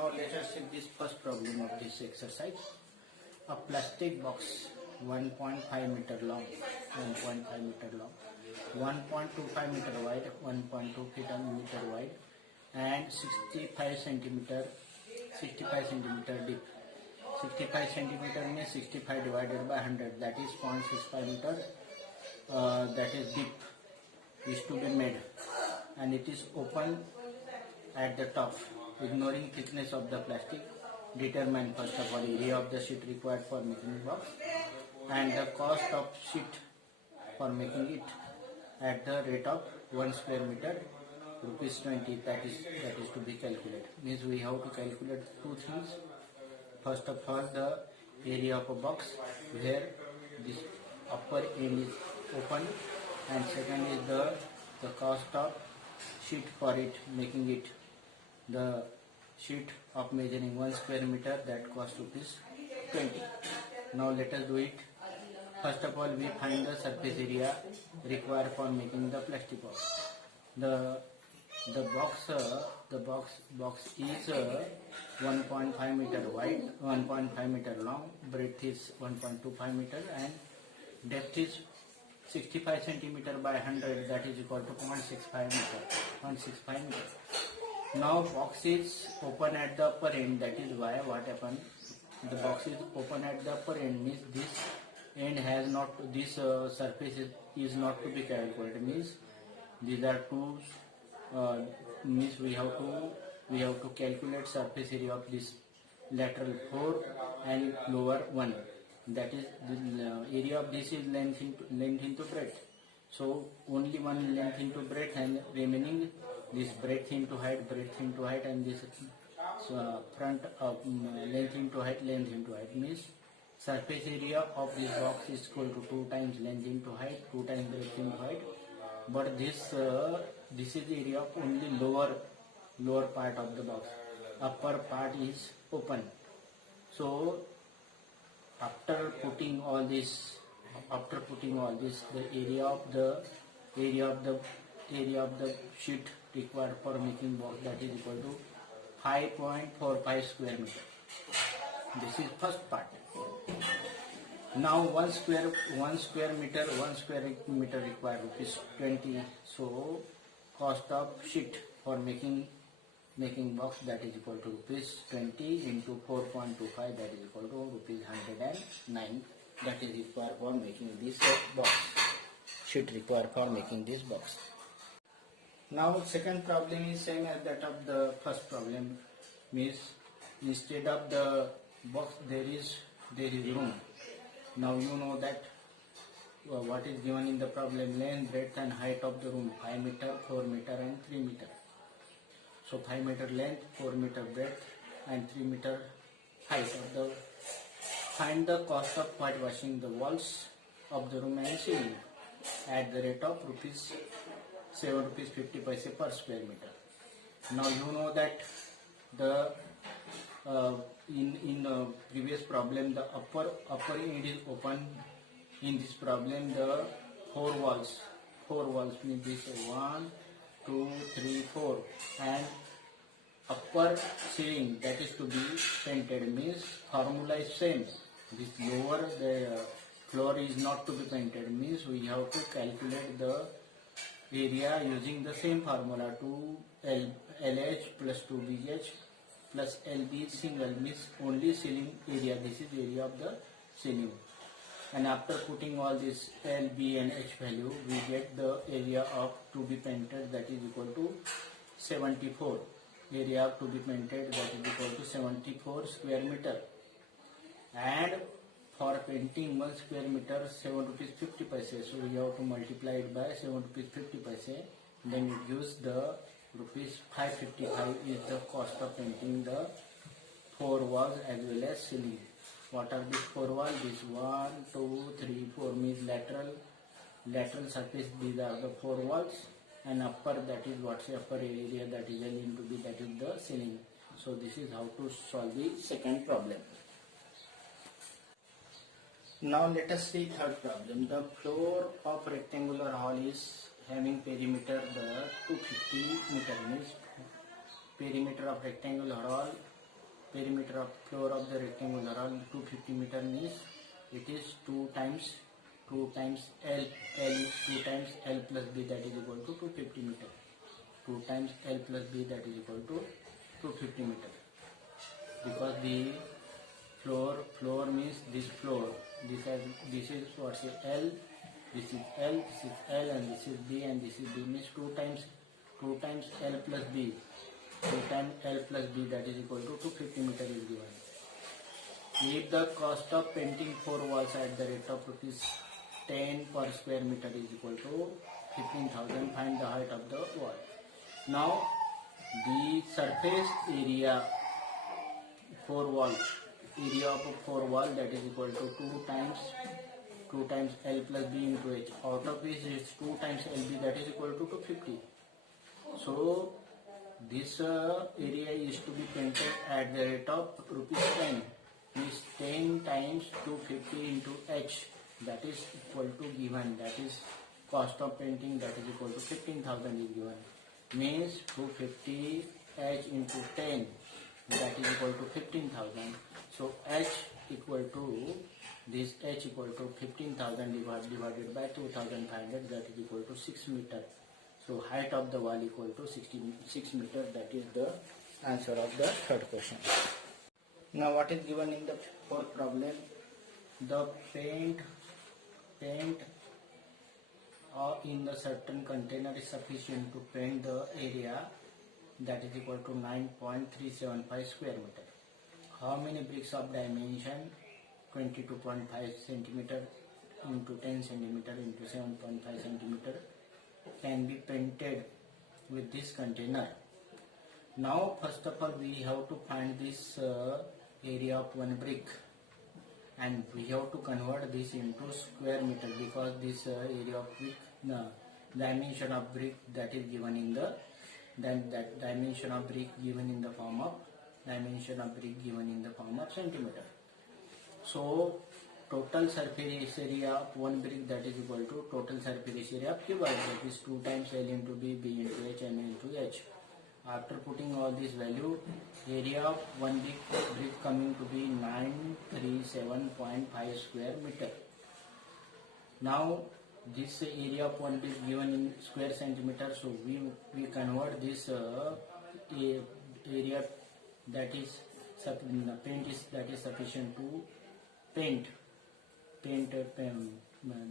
Now let us take this first problem of this exercise. A plastic box 1.5 meter long, 1.25 meter wide, 1.2 meter wide, and 65 centimeter deep. 65 centimeter means 65 divided by 100, that is 0.65 meter, that is deep, is to be made, and it is open at the top. Ignoring thickness of the plastic, determine first of all area of the sheet required for making the box and the cost of sheet for making it at the rate of 1 square meter, rupees 20. That is to be calculated. Means we have to calculate two things. First of all, the area of a box where this upper end is open, and second is the cost of sheet for it, making it. The sheet of measuring 1 square meter, that cost rupees 20. Now let us do it. First of all, we find the surface area required for making the plastic box. The box is 1.5 meter wide, 1.5 meter long, breadth is 1.25 meter, and depth is 65 centimeter by 100, that is equal to 0.65 meter. Now box is open at the upper end, that is why what happened, the box is open at the upper end, means this end has not, this surface is not to be calculated, means these are two, means we have to calculate surface area of this lateral 4 and lower 1, that is the area of this is length into breadth. So only one length into breadth and remaining this breadth into height, and this front of length into height, means surface area of this box is equal to 2 times length into height, 2 times breadth into height. But this is the area of only lower part of the box. Upper part is open. So after putting all this, the area of the sheet required for making box, that is equal to 5.45 square meter. This is first part. Now 1 square meter required rupees 20. So cost of sheet for making box, that is equal to rupees 20 into 4.25, that is equal to rupees 109. That is required for making this box. Sheet required for making this box. Now second problem is same as that of the first problem, means instead of the box there is room. Now you know that what is given in the problem: length, breadth and height of the room, 5 meter, 4 meter and 3 meter. So 5 meter length, 4 meter breadth and 3 meter height of the. Find the cost of whitewashing the walls of the room and ceiling at the rate of ₹7.50 rupees per square meter. Now you know that the in the previous problem the upper end is open. In this problem the four walls means this 1, 2, 3, 4, and upper ceiling, that is to be painted, means formula is same. This lower the floor is not to be painted, means we have to calculate the area using the same formula, 2LH plus 2BH plus LB single, means only ceiling area. This is area of the ceiling, and after putting all this L, B and H value, we get the area of to be painted, that is equal to 74. Area to be painted, that is equal to 74 square meter, and for painting 1 square meter 7.50 rupees. So we have to multiply it by 7.50 rupees. Then it gives the rupees 555 is the cost of painting the 4 walls as well as ceiling. What are these 4 walls? This 1, 2, 3, 4 means lateral surface. These are the 4 walls, and upper, that is what's the upper area, that is L into B, that is the ceiling. So this is how to solve the second problem. Now let us see third problem. The floor of rectangular hall is having perimeter the 250 meter, means perimeter of rectangular hall perimeter of floor of the rectangle around 250 meter means it is 2 times L. L is 2 times L plus B, that is equal to 250 meter. 2 times L plus B, that is equal to 250 meter. Because the floor means this floor. This is what's L. This is L. This is L, and this is B, and this is B. Means 2 times L plus B. 2 times L plus B, that is equal to 250 meter is given. If the cost of painting 4 walls at the rate of rupees 10 per square meter is equal to 15,000, find the height of the wall. Now the surface area 4 wall, area of 4 wall, that is equal to 2 times L plus B into H, out of which is 2 times LB, that is equal to 250. So this area is to be painted at the rate of rupees 10, means 10 times 250 into H, that is equal to given, that is cost of painting, that is equal to 15,000 is given. Means 250 H into 10, that is equal to 15,000. So H equal to this, H equal to 15,000 divided by 2,500, that is equal to 6 meter. So height of the wall equal to 6 meter. That is the answer of the third question. Now what is given in the fourth problem? The paint in the certain container is sufficient to paint the area, that is equal to 9.375 square meter. How many bricks of dimension 22.5 centimeter into 10 centimeter into 7.5 centimeter can be painted with this container? Now first of all we have to find this area of one brick, and we have to convert this into square meter, because this area of brick, dimension of brick, that is given in the that dimension of brick given in the form of centimeter. So total surface area of one brick, that is equal to total surface area of cuboid, that is 2 times L into B, B into H, and into H. After putting all this value, area of one brick coming to be 937.5 square meter. Now this area of one brick given in square centimeter, so we convert this area, that is paint is that is sufficient to paint,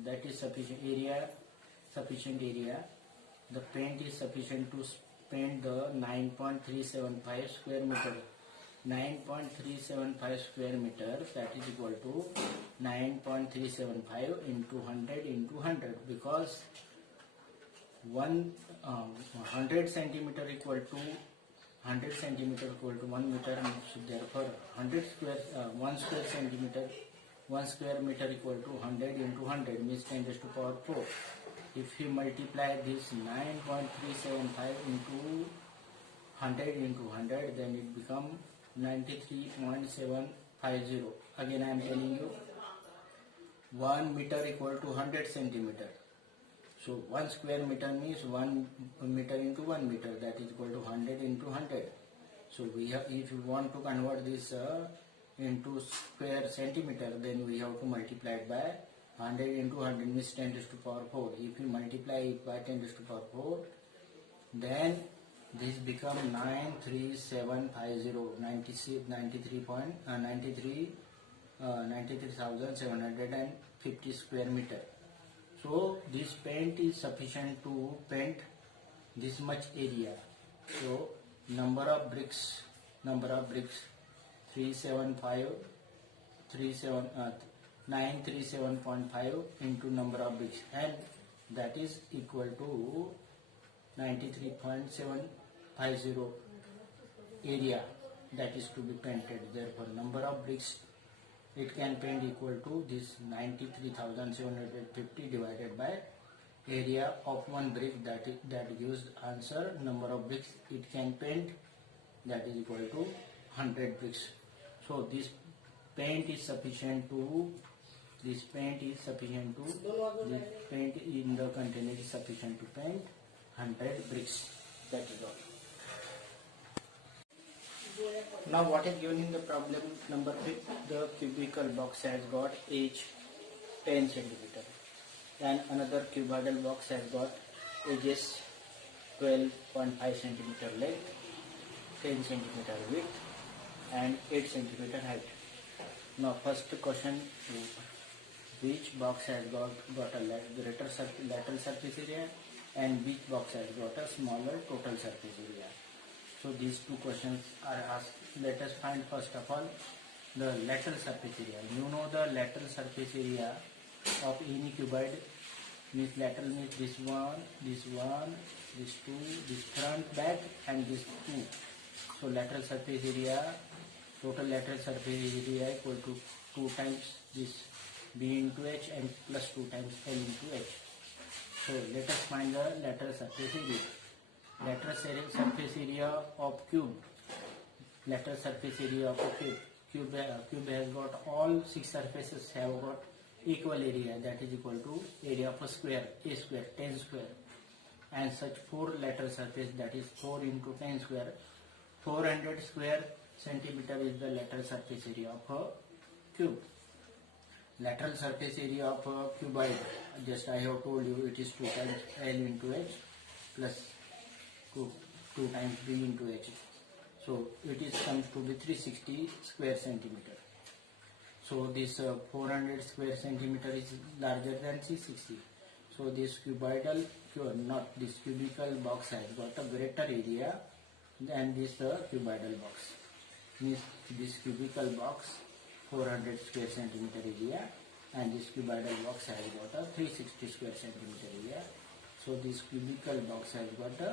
that is sufficient area. The paint is sufficient to paint the 9.375 square meter. 9.375 square meter, that is equal to 9.375 into 100 into 100, because 100 centimeter equal to 1 meter, so therefore 1 square meter equal to 100 into 100, means 10 raised to power 4. If you multiply this 9.375 into 100 into 100, then it become 93.750. Again I am telling you, 1 meter equal to 100 centimeter. So 1 square meter means 1 meter into 1 meter, that is equal to 100 into 100. So we have, if you want to convert this into square centimeter, then we have to multiply it by 100 into 100, means 10 raised to power 4. If you multiply it by 10 raised to power 4, then this become 93,750 square meter. So this paint is sufficient to paint this much area. So number of bricks 937.5 into number of bricks, and that is equal to 93.750 area that is to be painted. Therefore number of bricks it can paint equal to this 93,750 divided by area of one brick, that gives answer number of bricks it can paint, that is equal to 100 bricks. So this paint in the container is sufficient to paint 100 bricks. That is all. Now what is given in the problem number 5? The cubical box has got edge 10 centimeter and another cuboidal box has got edges 12.5 centimeter length, 10 centimeter width and 8 centimeter height. Now first question, which box has got a greater lateral surface area and which box has got a smaller total surface area. So these two questions are asked. Let us find first of all the lateral surface area. You know the lateral surface area of any cuboid means lateral means this one, this two, this front, back and this two. So lateral surface area, total lateral surface area equal to 2 times this B into H and plus 2 times L into H. So let us find the lateral surface area. Lateral surface area of cube. Lateral surface area of a cube. Cube has got all 6 surfaces have got equal area, that is equal to area of a square, a square, 10 square, and such 4 lateral surface, that is 4 into 10 square, 400 square centimeter is the lateral surface area of a cube. Lateral surface area of a cuboid, just I have told you, it is 2 times L into H plus 2 times B into H. So it is comes to be 360 square centimeter. So this 400 square centimeter is larger than 360. So this cubical box has got a greater area than this cuboidal box. Means this cubical box 400 square centimeter area and this cuboidal box has got a 360 square centimeter area. So this cubical box has got a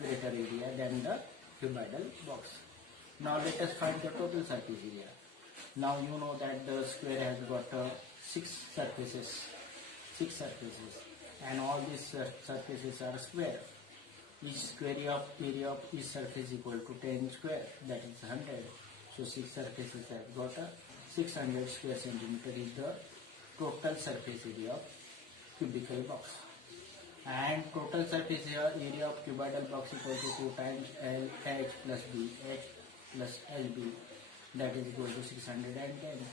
greater area than the cuboidal box. Now let us find the total surface area. Now you know that the square has got 6 surfaces, and all these surfaces are square. Each area of each surface equal to 10 square, that is 100. So 6 surfaces have got 600 square centimeter is the total surface area of cubical box. And total surface area of cuboidal box equal to 2 times LH plus BH plus LB, that is equal to 610.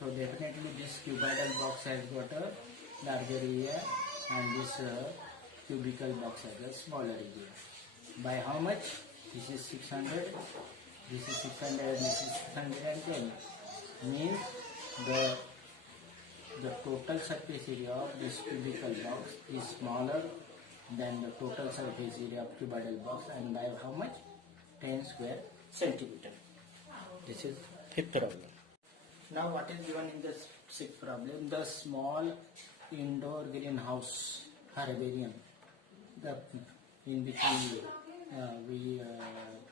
So definitely this cuboidal box has got a larger area and this cubical box has a smaller area. By how much? This is 600, this is 600, this is 610. Means the total surface area of this cubical box is smaller than the total surface area of cuboidal box, and by how much? 10 square centimeter. This is 5th problem. Now what is given in the 6th problem? The small indoor greenhouse herbarium, in which we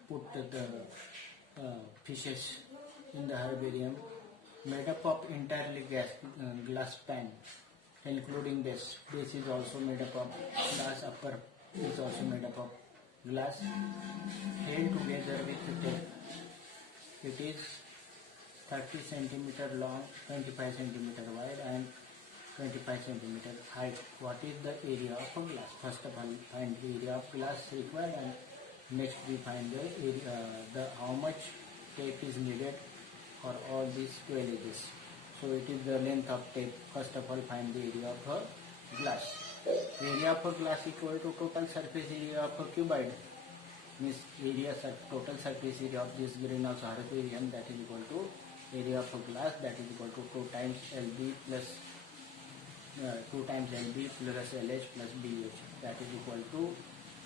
put the fishes in the herbarium, made up of entirely glass pan, including base. Base is also made up of glass, upper is also made up of glass, held together with tape. It is 30 centimeter long, 25 centimeter wide and 25 centimeter height. What is the area of a glass? First of all, find the area of glass required, and next we find the area, how much tape is needed for all these 12 edges. So it is the length of tape. First of all, find the area of a glass. Area of a glass equal to total surface area of a cuboid. Means total surface area of this greenhouse herbarium, that is equal to area of a glass, that is equal to 2 times LB plus 2 times LB plus LH plus BH, that is equal to,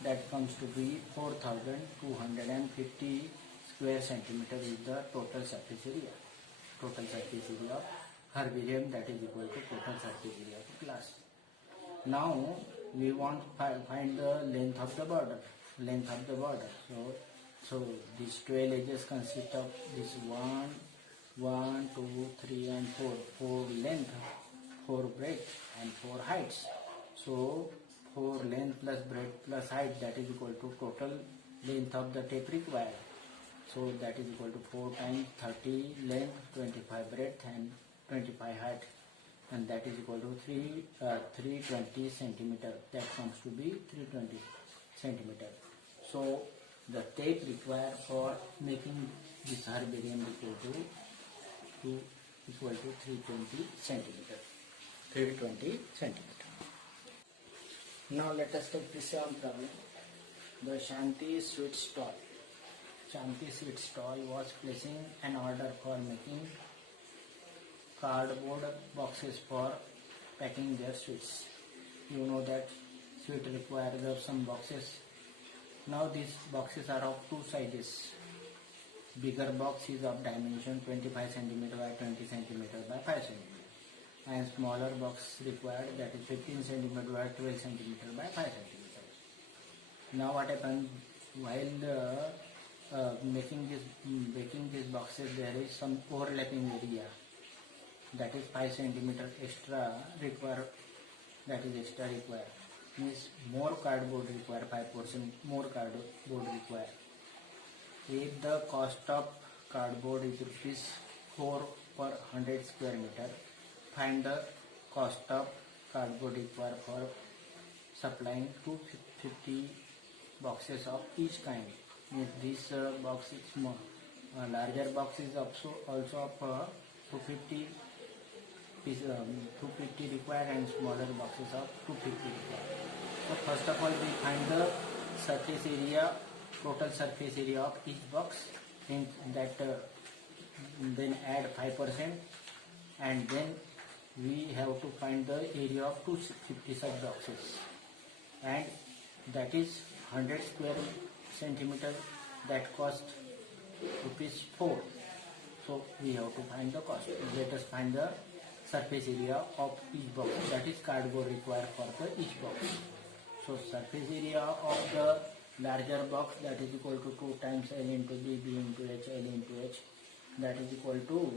that comes to be 4250 square centimeter is the total surface area. Total surface area of herbarium, that is equal to total surface area of glass. Now we want to find the length of the border. So these 12 edges consist of this 1, 2, 3 and 4. 4 length, 4 breadth and 4 heights. So 4 length plus breadth plus height, that is equal to total length of the tape required. So that is equal to 4 times 30 length, 25 breadth and 25 height, and that is equal to 320 centimeter. That comes to be 320 centimeter. So The tape required for making this herbarium equal to 320 centimeter. 320 centimeter. Now let us take this problem. The Shanti Sweet Stall. Shanti Sweet Stall was placing an order for making cardboard boxes for packing their sweets. You know that sweet requires some boxes. Now these boxes are of two sizes. Bigger box is of dimension 25 cm by 20 cm by 5 cm, and smaller box required, that is 15 cm by 12 cm by 5 cm. Now what happens, while making these boxes, there is some overlapping area, that is 5 cm extra require. Means more cardboard require, 5% more cardboard require. If the cost of cardboard is rupees 4 per 100 square meter, find the cost of cardboard required for supplying 250 boxes of each kind. Means this box is small. Larger box is also of 250 required, and smaller boxes of 250 required. So first of all, we find the surface area, total surface area of each box. In that, then add 5%, and then we have to find the area of 250 such boxes, and that is 100 square centimeter. That cost rupees 4. So we have to find the cost. Let us find the surface area of each box, that is cardboard required for the each box. So surface area of the larger box, that is equal to 2 times L into B, B into H, L into H, that is equal to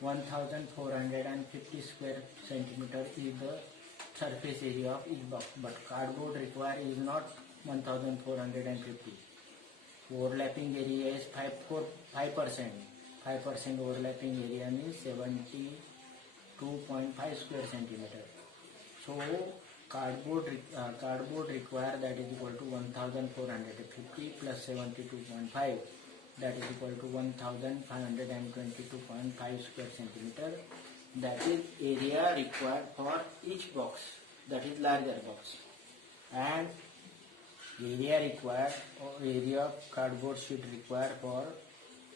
1450 square centimeter is the surface area of each box. But cardboard required is not 1450. Overlapping area is 5%. 5% overlapping area means 72.5 square centimeter. So cardboard required, that is equal to 1450 plus 72.5, that is equal to 1522.5 square centimeter. That is area required for each box, that is larger box. And area required, or area of cardboard sheet required for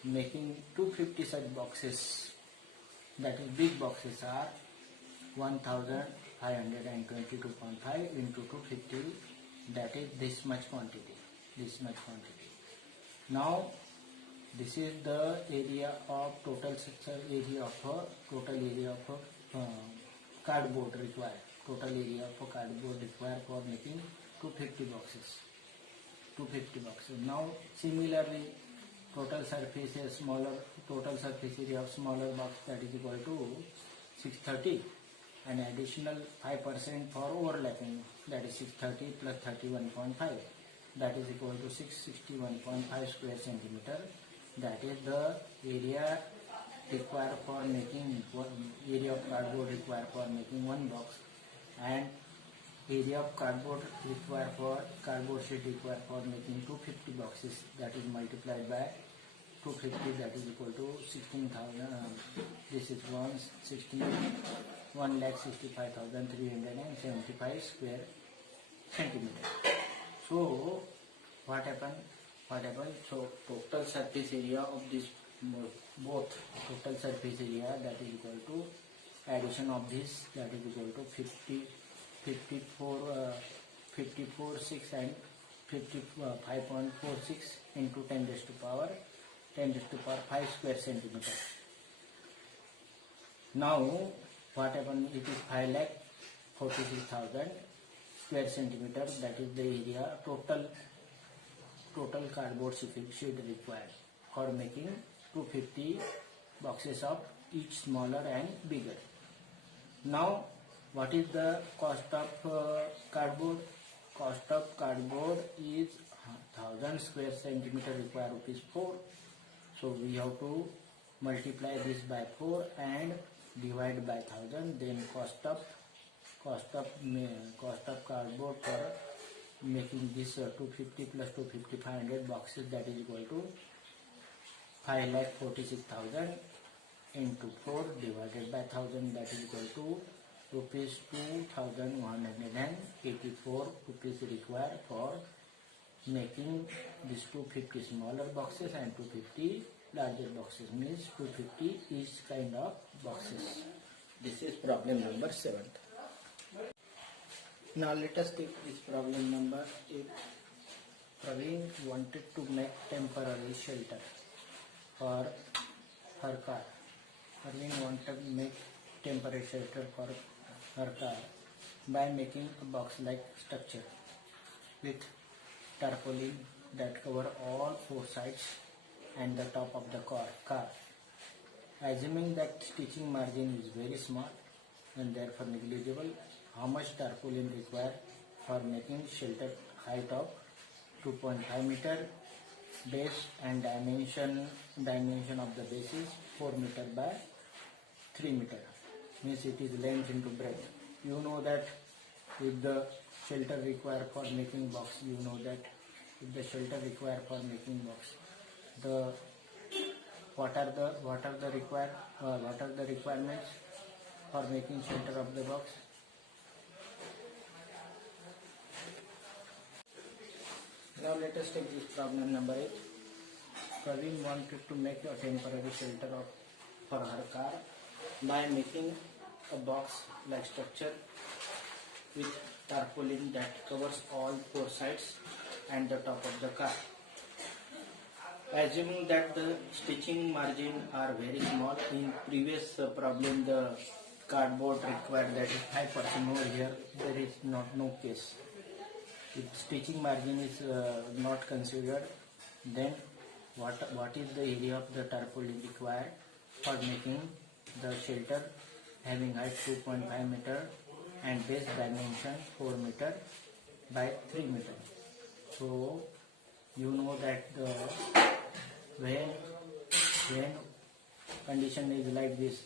making 250 such boxes, that is big boxes, are 1522.5 into 250, that is this much quantity. Now this is the area of total area of cardboard required. Total area of cardboard required for making 250 boxes. Now similarly, total surface area of smaller box, that is equal to 630, and additional 5% for overlapping, that is 630 plus 31.5, that is equal to 661.5 square centimeter. That is the area required for making area of cardboard required for making one box, and area of cardboard sheet required for making 250 boxes, that is multiplied by 250, that is equal to 16,000. This is 1,65,375 square centimeter. So what happened? So total surface area of this both total surface area, that is equal to addition of this, that is equal to 54.6 and 55.46 into 10 raised to power 5 square centimeter. Now what happened? It is 5,46,000 square centimeter. That is the area total cardboard sheet required for making 250 boxes of each smaller and bigger. Now what is the cost of cardboard? Cost of cardboard is 1000 square centimeter require rupees 4. So we have to multiply this by 4 and divide by 1000. Then cost of cardboard for making this 250 plus 250 500 boxes, that is equal to 5,46,000 into 4 divided by 1000, that is equal to rupees 2,184 rupees required for making these 250 smaller boxes and 250 larger boxes, means 250 each kind of boxes. This is problem number 7. Now let us take this problem number 8. Praveen wanted to make temporary shelter for her car. Praveen wanted to make temporary shelter for her car by making a box-like structure with tarpaulin that cover all 4 sides and the top of the car. Assuming that stitching margin is very small and therefore negligible, how much tarpaulin required for making shelter height of 2.5 meter, base and dimension of the base is 4 meter by 3 meter, means it is length into breadth. You know that with the shelter required for making box, what are the requirements for making shelter of the box? Now let us take this problem number 8. Praveen wanted to make a temporary shelter for her car by making a box like structure with tarpaulin that covers all 4 sides and the top of the car. Assuming that the stitching margin are very small, in previous problem the cardboard required that is 5%, over here there is no case. If stitching margin is not considered, then what is the area of the tarpaulin required for making the shelter having height 2.5 meter and base dimension 4 meter by 3 meter. So you know that when condition is like this,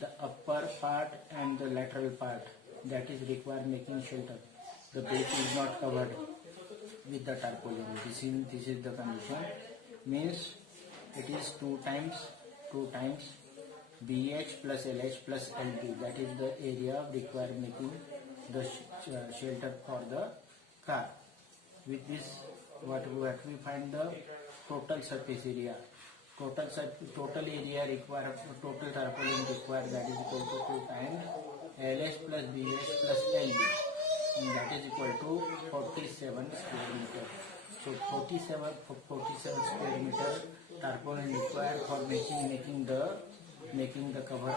the upper part and the lateral part that is required making shelter, the base is not covered with the tarpaulin. This is the condition, means it is 2 times BH plus LH plus LB, that is the area required making the shelter for the car. With this, what we find the total surface area. Total area required, total tarpaulin required, that is equal to 2 times LH plus BH plus LB, and that is equal to 47 square meter. So 47 square meter tarpaulin required for making the cover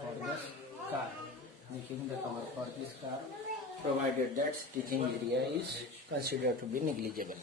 for this car. Making the cover for this car, provided that stitching area is considered to be negligible.